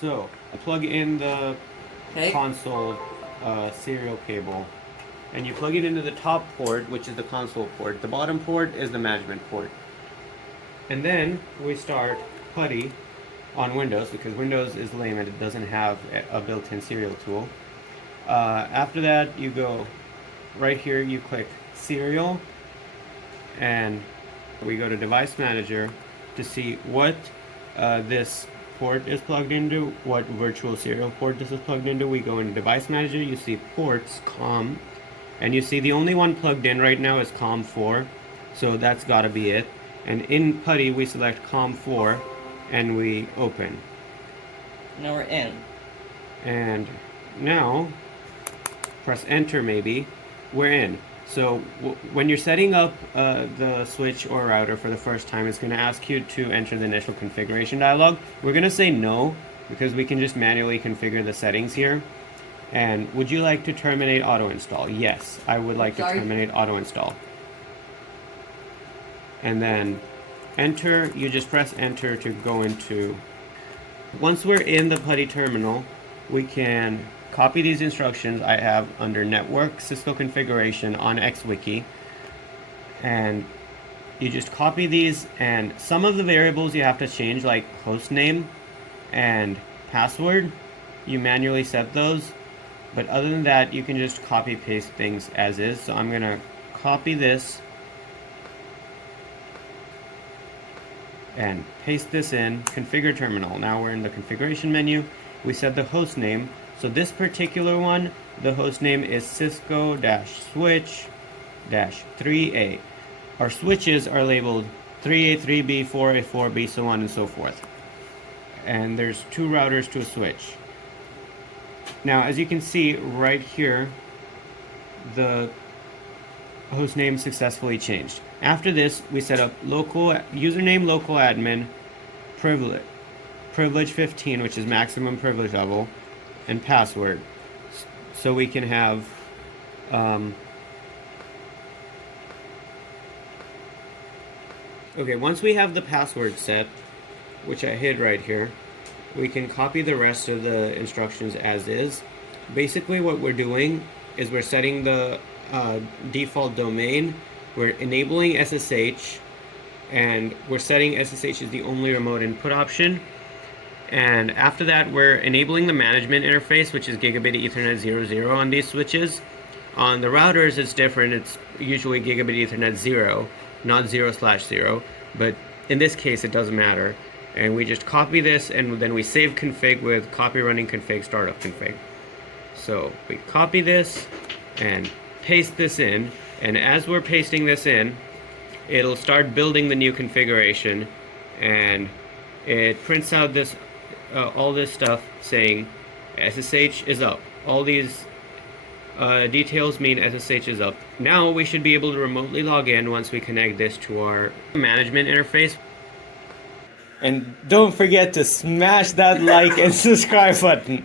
So, plug in the Okay. console serial cable, and you plug it into the top port, which is the console port. The bottom port is the management port. And then we start PuTTY on Windows, because Windows is lame and it doesn't have a built-in serial tool. After that, you go right here, you click Serial, and we go to Device Manager to see what this port is plugged into, what virtual serial port this is plugged into. We go into Device Manager, you see ports, COM, and you see the only one plugged in right now is COM4, so that's gotta be it. And in PuTTY, we select COM4, and we open. Now we're in. And now, press enter maybe, we're in. So when you're setting up the switch or router for the first time, it's going to ask you to enter the initial configuration dialog. We're going to say no, because we can just manually configure the settings here. And would you like to terminate auto install? Yes, I would like to terminate auto install. And then enter, you just press enter to go into. Once we're in the PuTTY terminal, we can copy these instructions I have under network Cisco configuration on XWiki, and you just copy these, and some of the variables you have to change, like host name and password, you manually set those, but other than that you can just copy paste things as is. So I'm gonna copy this and paste this in, configure terminal. Now we're in the configuration menu, we set the host name. So this particular one, the host name is Cisco-switch-3A. Our switches are labeled 3A, 3B, 4A, 4B, so on and so forth. And there's 2 routers to a switch. Now, as you can see right here, the host name successfully changed. After this, we set up local username, local admin, privilege 15, which is maximum privilege level, and password, so we can have okay, once we have the password set, which I hid right here, we can copy the rest of the instructions as is. Basically what we're doing is we're setting the default domain, we're enabling SSH, and we're setting SSH as the only remote input option. And after that, we're enabling the management interface, which is Gigabit Ethernet 00 on these switches. On the routers, it's different. It's usually Gigabit Ethernet 0, not 0/0. But in this case, it doesn't matter. And we just copy this, and then we save config with copy running config startup config. So we copy this and paste this in. And as we're pasting this in, it'll start building the new configuration. And it prints out this all this stuff saying SSH is up. All these details mean SSH is up. Now we should be able to remotely log in once we connect this to our management interface. And don't forget to smash that like and subscribe button.